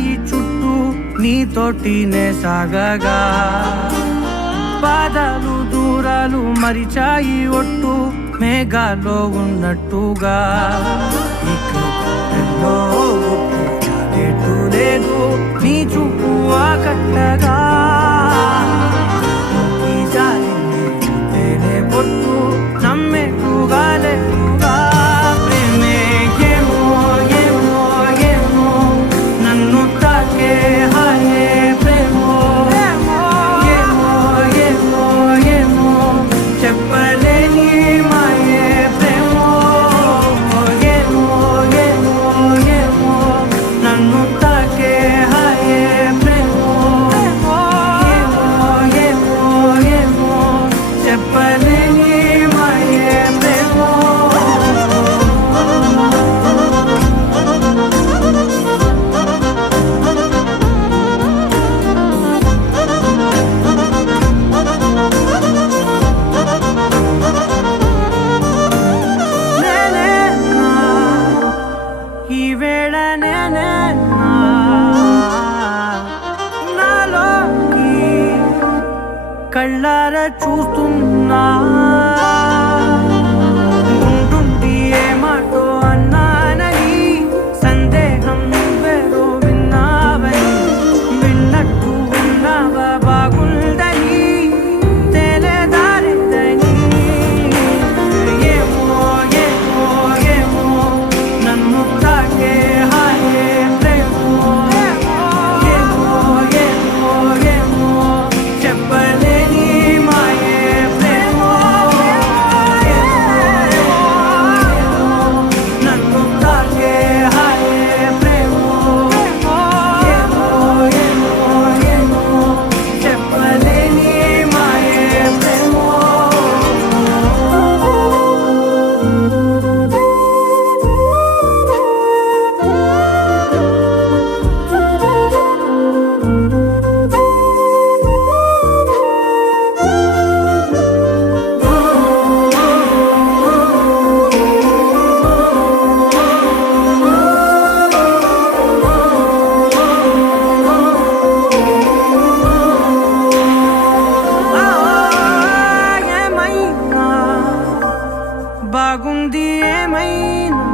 తిరిగాయి చుట్టూ నీతోటినే సాగగా పాదాలు దూరాలు మరిచాయి ఒట్టు మేఘాల్లో ఉన్నట్టుగా ఇక ఎన్నో గుర్తు లేదు నీ చూపు ఆకట్టగా పొట్టు నమ్మేట్టుగా లేకుగా ప్రేమే ఏమో ఏమో ఏమో నన్ను తాకే హాయే ప్రేమో ఏమో ఏమో ఏమో చెప్పలేని మాయే ప్రేమో ఏమో ఏమో ఏమో నన్ను తాకే హాయే ప్రేమో ఏమో ఏమో ఏమో చెప్పలేని కళ్ళారా చూస్తున్నా ఉంటుండి ఏ మాటో అన్నానని సందేహం నువ్వేదో విన్నావని విన్నట్టు ఉన్నావా బాగుందని తెలియదారిదని ఏమో ఏమో ఏమో నన్ను తాకే హాయే ప్రేమో ఏమో ఏమో ఏమో చెప్పలే బాగుంది ఏమైనా